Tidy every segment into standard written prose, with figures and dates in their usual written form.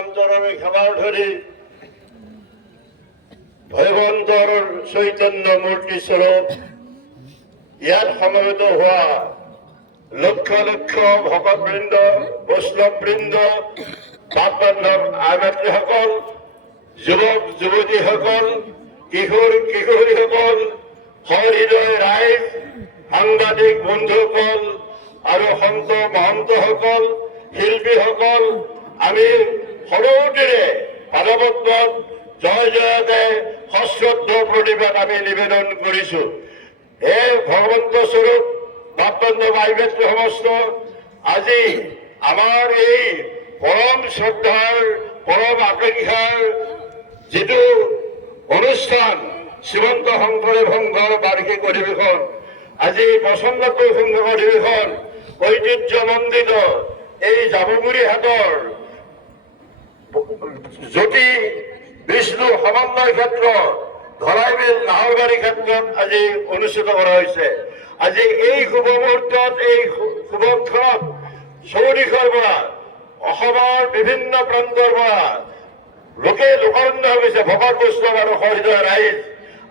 জন্মান্তৰেৰ খাবাৰ ধৰে ভগবন্তৰ চৈতন্য মূৰ্তি স্বৰূপ ইয়াত সমবেত হোৱা লক্ষ লক্ষ ভকতবৃন্দ বৈষ্ণৱবৃন্দ বাপ বান্ধৱ আই মাতৃসকল যুৱক যুৱতীসকল কিশোৰ কিশোৰীসকল সহৃদয় ৰাইজ সাংবাদিক বন্ধুসকল আৰু সন্ত মহন্তসকল শিল্পীসকল আমি সৰুতেৰে পাদপদ্মত জয় জয়তে সশ্ৰদ্ধ প্ৰতিবাদ আমি নিবেদন কৰিছো। হে ভগৱন্ত স্বৰূপ বাপ বান্ধৱ আই মাতৃ সমস্ত আজি আমাৰ এই পৰম শ্ৰদ্ধাৰ পৰম আকাংক্ষাৰ যিটো অনুষ্ঠান শ্ৰীমন্ত শংকৰদেৱ সংঘৰ বাৰ্ষিক অধিৱেশন আজি 95 সংখ্যক অধিৱেশন ঐতিহ্যমণ্ডিত এই জামুগুৰি হাটৰ জ্যোতি বিষ্ণু সমন্বয় ক্ষেত্ৰ ধৰাইবিল নাহৰবাৰী ক্ষেত্ৰত আজি অনুষ্ঠিত কৰা হৈছে। আজি এই শুভ মুহূৰ্তত এই শুভক্ষণত চৌদিশৰ পৰা অসমৰ বিভিন্ন প্ৰান্তৰ পৰা লোকে লোকাৰণ্য হৈ গৈছে। ভকত বৈষ্ণৱ আৰু সহৃদয় ৰাইজ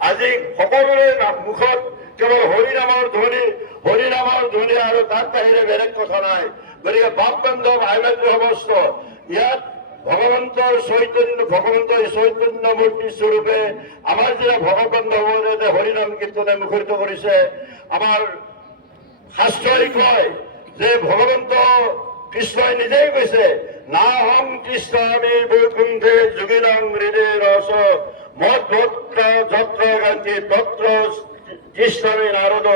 আজি সকলোৰে মুখত কেৱল হৰিনামৰ ধ্বনি আৰু তাৰ বাহিৰে বেলেগ কথা নাই। গতিকে বাপ বান্ধৱ ভাই ভাতৃ সমস্ত ইয়াত ভগৱন্তৰ চৈতন্য মূৰ্তি স্বৰূপে আমাৰ যেতিয়া ভকত বান্ধৱৰে হৰিনাম কীৰ্তনে মুখৰিত কৰিছে। আমাৰ শাস্ত্ৰই কয় যে ভগৱন্ত কৃষ্ণই নিজেই কৈছে, নাহং কৃষ্ণামি বৈকুণ্ঠে যোগিনাং হৃদে ৰস মদ ভক্ত যত্ৰ গান্ধী তত্ৰ কৃষ্ণামী নাৰদ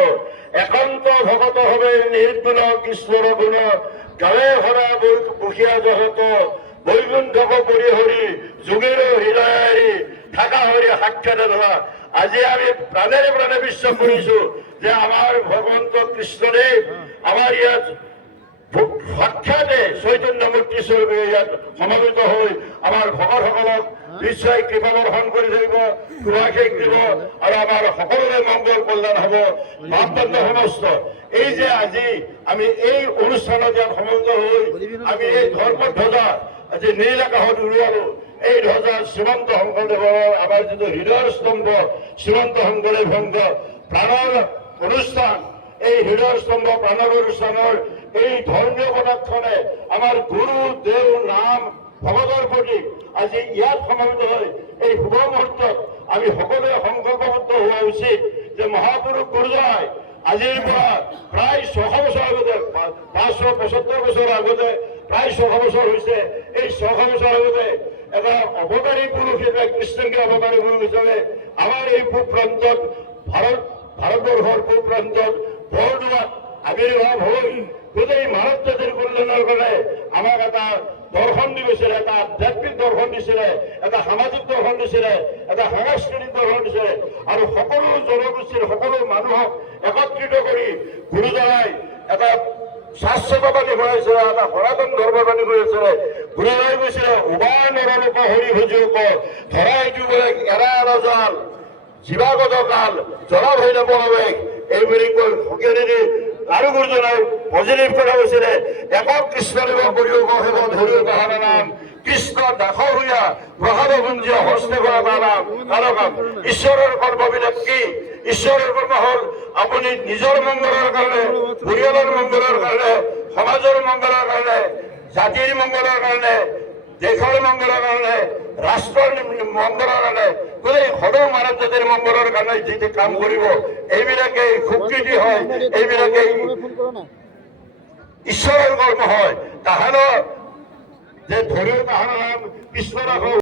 একান্ত ভগত হবে নিৰ্গুণ কৃষ্ণৰ গুণ গাৱে ভৰা বুখিয়া জগত বৈকুণ্ঠক পৰি হৰি যুগেৰ হৃদয়াৰী থাকা হৰি সাক্ষাৎ ধৰা। আজি আমি প্ৰাণেৰে প্ৰাণে বিশ্বাস কৰিছো যে আমাৰ ভগৱন্ত কৃষ্ণদেৱ আমাৰ ইয়াত সাক্ষাতে চৈতন্য মূৰ্তি স্বৰূপে ইয়াত সমবেত হৈ আমাৰ ভকতসকলক নিশ্চয় কৃপা বৰ্ষণ কৰি থাকিব, কৃপাশেষ দিব আৰু আমাৰ সকলোৰে মংগল কল্যাণ হ'ব। মাপদণ্ড সমস্ত এই যে আজি আমি এই অনুষ্ঠানত ইয়াত সমবেত হৈ আমি এই ধৰ্মধ্বজা আজি নীল আকাশত উৰুৱালো। এই ধ্বজা শ্ৰীমন্ত শংকৰদেৱৰ আমাৰ যিটো হৃদয়ৰ স্তম্ভ শ্ৰীমন্ত শংকৰদেৱ সংঘ প্ৰাণৰ অনুষ্ঠান, এই হৃদয়ৰ স্তম্ভ প্ৰাণৰ অনুষ্ঠানৰ এই ধৰ্মীয় পদাৰ্থনে আমাৰ গুৰু দেৱ নাম ভগতৰ প্ৰতি আজি ইয়াত সমবেত হৈ এই শুভ মুহূৰ্তত আমি সকলোৱে সংকল্পবদ্ধ হোৱা উচিত যে মহাপুৰুষ গুৰুজনাই আজিৰ পৰা প্ৰায় 600 বছৰ আগতে 575 বছৰ আগতে প্ৰায় 600 বছৰ হৈছে। এই 600 বছৰ আগতে এটা অৱতাৰী পুৰুষ হিচাপে কৃষ্ণকে অৱতাৰী পুৰুষ হিচাপে আমাৰ এই পূব প্ৰান্তত ভাৰতবৰ্ষৰ পূব প্ৰান্তত বৰদোৱাত আবিৰ্ভাৱ হৈ গোটেই মানৱ জাতিৰ কল্যাণৰ কাৰণে আমাক এটা দৰ্শন দি গৈছিলে, এটা আধ্যাত্মিক দৰ্শন দিছিলে, এটা সামাজিক দৰ্শন দিছিলে, এটা সাংস্কৃতিক দৰ্শন দিছিলে আৰু সকলো জনগোষ্ঠীৰ সকলো মানুহক একত্ৰিত কৰি গুৰুজনাই এটা শাশ্বতবাদী হৈছিলে, এটা সনাতন ধৰ্মবাদী হৈছিলে। গুৰুজনাই কৈছিলে উবা নৰলোক হৰি ভুজুক ধৰা এইটো বোলে এৰা জাল জীৱাগত কাল জৰা ভৈ নপৰাৱেশ এই বুলি কৈ সকিয়ানি আৰু গুৰুজনাই পজিটিভ কথা কৈছিলে একক কৃষ্ণদেৱ কৰিয়োগ হেব ধৰিও তাহাৰ নাম কৃষ্ণ দাস হৈয়া প্ৰসাদ গুঞ্জিয়া হস্তে কৰা নাম কাৰকাম। ঈশ্বৰৰ কৰ্মবিলাক কি? ঈশ্বৰৰ কৰ্ম হ'ল আপুনি নিজৰ মংগলৰ কাৰণে, পৰিয়ালৰ মংগলৰ কাৰণে, সমাজৰ মংগলৰ কাৰণে, জাতিৰ মংগলৰ কাৰণে, দেশৰ মংগলৰ কাৰণে, ৰাষ্ট্ৰৰ মংগলৰ কাৰণে, গোটেই সদৌ মানৱ জাতিৰ মংগলৰ কাৰণে যিটো কাম কৰিব এইবিলাকেই স্বীকৃতি হয়, এইবিলাকেই ঈশ্বৰৰ কৰ্ম হয়। তাহাঁতৰ যে ধৰিও তাহাঁতৰ নাম কৃষ্ণ ৰাখ